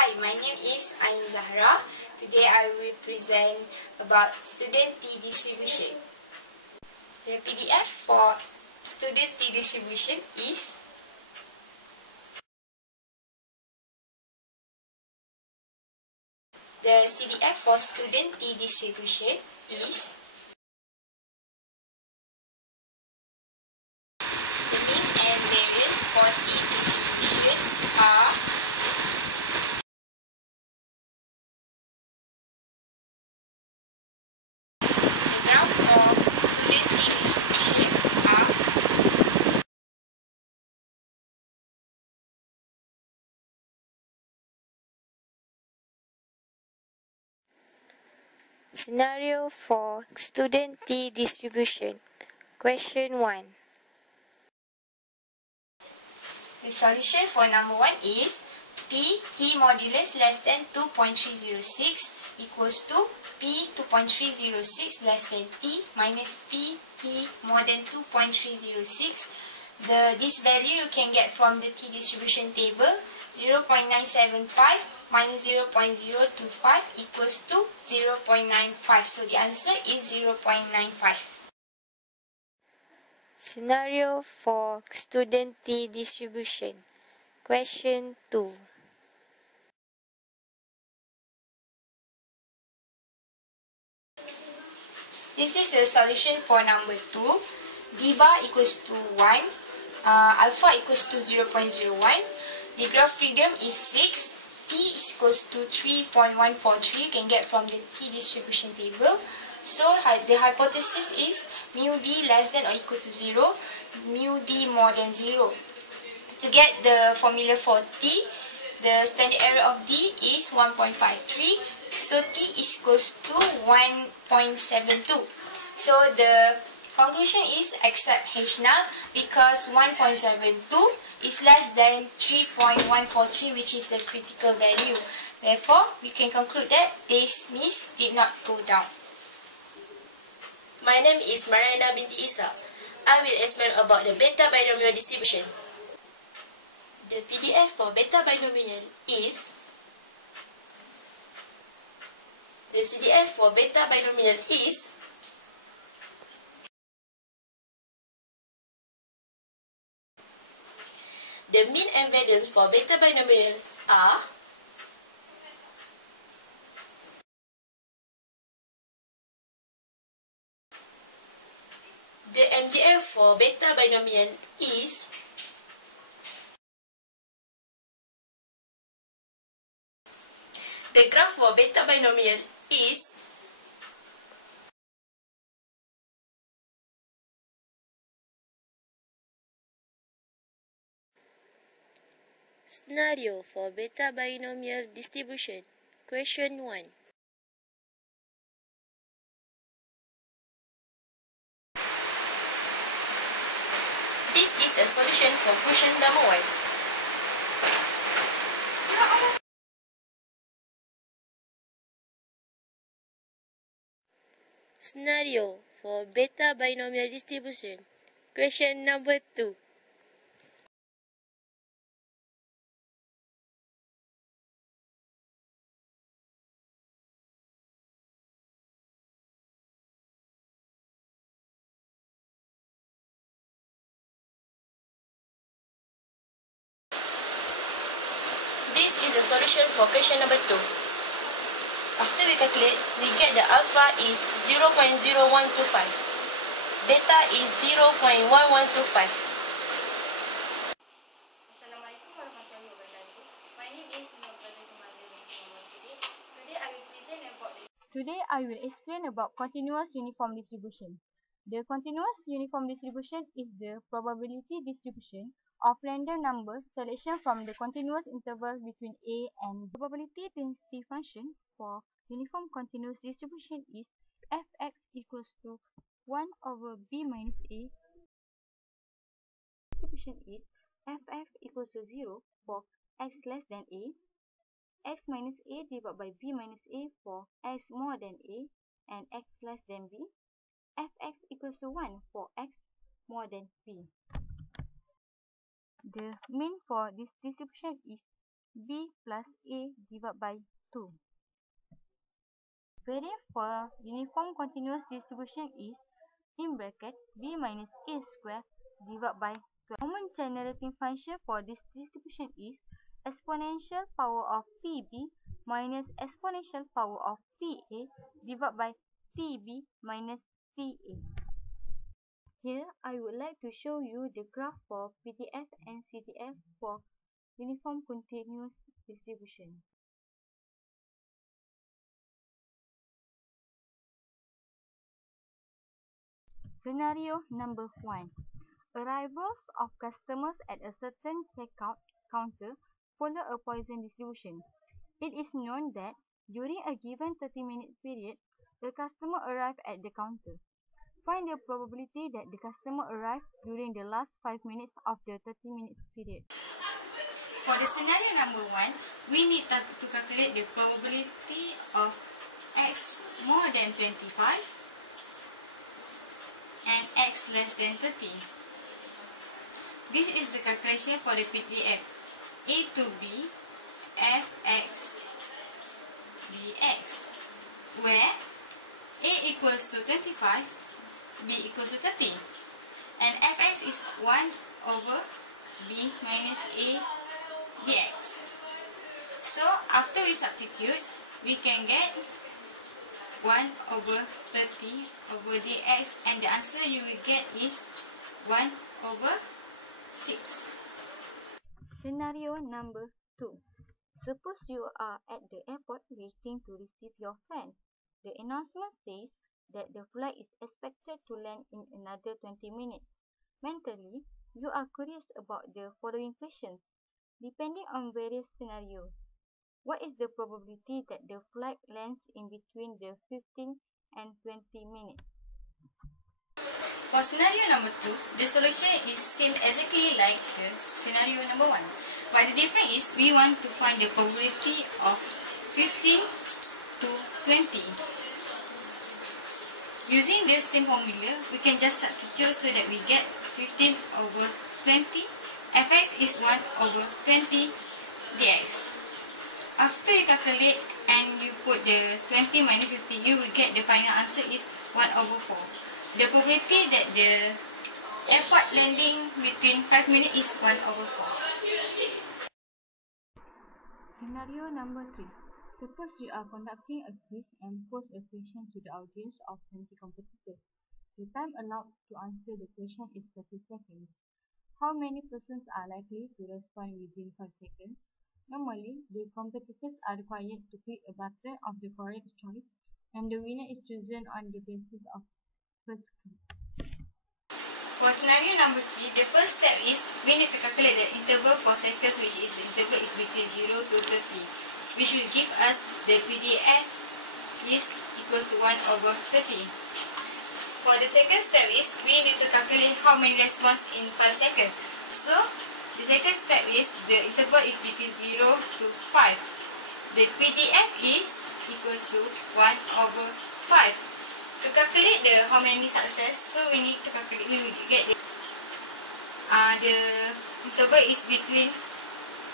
Hi, my name is Ain Zahra. Today I will present about student T distribution. The PDF for student T distribution is the CDF for student T distribution is the mean and variance for T distribution are the graph for student T distribution are Scenario for student T distribution. Question 1. the solution for number 1 is P T modulus less than 2.306 equals to P 2.306 less than T minus P T more than 2.306. This value you can get from the T distribution table. 0.975 minus 0.025 equals to 0.95. So the answer is 0.95. Scenario for student T distribution. Question 2. This is the solution for number 2. B bar equals to 1. Alpha equals to 0.01. Degree of freedom is 6. T is equals to 3.143. You can get from the T distribution table. So the hypothesis is mu D less than or equal to 0. Mu D more than 0. To get the formula for T, the standard error of D is 1.53. So T is equals to 1.72. So the conclusion is accept H null because 1.72 is less than 3.143, which is the critical value. Therefore, we can conclude that this miss did not go down. My name is Mariana binti Isa. I will explain about the beta binomial distribution. The PDF for beta binomial is the CDF for beta binomial is the mean and variance for beta binomials are the MGF for beta binomial is the graph for beta binomial is Scenario for beta binomial distribution. Question 1. This is the solution for question number 1. Scenario for beta binomial distribution. Question number 2. This is the solution for question number 2. After we calculate, we get the alpha is 0.0125. Beta is 0.1125. Assalamualaikum warahmatullahi wabarakatuh. My name is Today I will explain about continuous uniform distribution. The continuous uniform distribution is the probability distribution of random numbers selection from the continuous interval between A and B. Probability density function for uniform continuous distribution is fx equals to 1 over B minus A. Distribution is fx equals to 0 for x less than A, x minus A divided by B minus A for x more than A and x less than B. Fx equals to 1 for x more than B. The mean for this distribution is b plus a divided by 2. Variant for uniform continuous distribution is in bracket b minus a square divided by 12. Common generating function for this distribution is exponential power of pb minus exponential power of pa divided by pb minus pa. Here, I would like to show you the graph for PDF and CTF for uniform continuous distribution. Scenario number 1. Arrivals of customers at a certain checkout counter follow a Poisson distribution. It is known that during a given 30-minute period, a customer arrived at the counter. Find the probability that the customer arrived during the last 5 minutes of the 30-minute period. For the scenario number 1, we need to calculate the probability of x more than 25 and x less than 30. This is the calculation for the PDF. A to B, fx dx, where a equals to 25, b equals to 30, and fx is 1 over b minus a dx. So after we substitute, we can get 1 over 30 over dx, and the answer you will get is 1 over 6. Scenario number 2. Suppose you are at the airport waiting to receive your friend. The announcement says that the flight is expected to land in another 20 minutes. Mentally, you are curious about the following questions. Depending on various scenarios, what is the probability that the flight lands in between the 15 and 20 minutes? For scenario number 2, the solution is same exactly like the scenario number 1. But the difference is we want to find the probability of 15 to 20. Using the same formula, we can just substitute so that we get 15 over 20. Fx is 1 over 20 dx. After you calculate and you put the 20 minus 50, you will get the final answer is 1 over 4. The probability that the airport landing between 5 minutes is 1 over 4. Scenario number 3. Suppose you are conducting a quiz and pose a question to the audience of 20 competitors. The time allowed to answer the question is 30 seconds. How many persons are likely to respond within 5 seconds? Normally, the competitors are required to click a button of the correct choice, and the winner is chosen on the basis of first click. For scenario number 3, the first step is we need to calculate the interval for seconds, which is the interval is between 0 to 30, which will give us the PDF is equals to 1 over 30. For the second step is we need to calculate how many responses in 5 seconds. So the second step is the interval is between 0 to 5. The PDF is equals to 1 over 5. To calculate the how many success, so we need to calculate, we will get the interval is between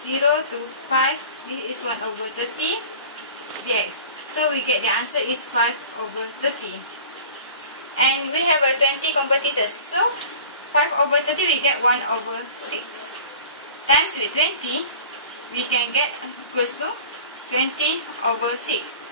0 to 5. This is 1 over 30 dx. So we get the answer is 5 over 30. And we have 20 competitors. So 5 over 30 we get 1 over 6. Times with 20, we can get equals to 20 over 6.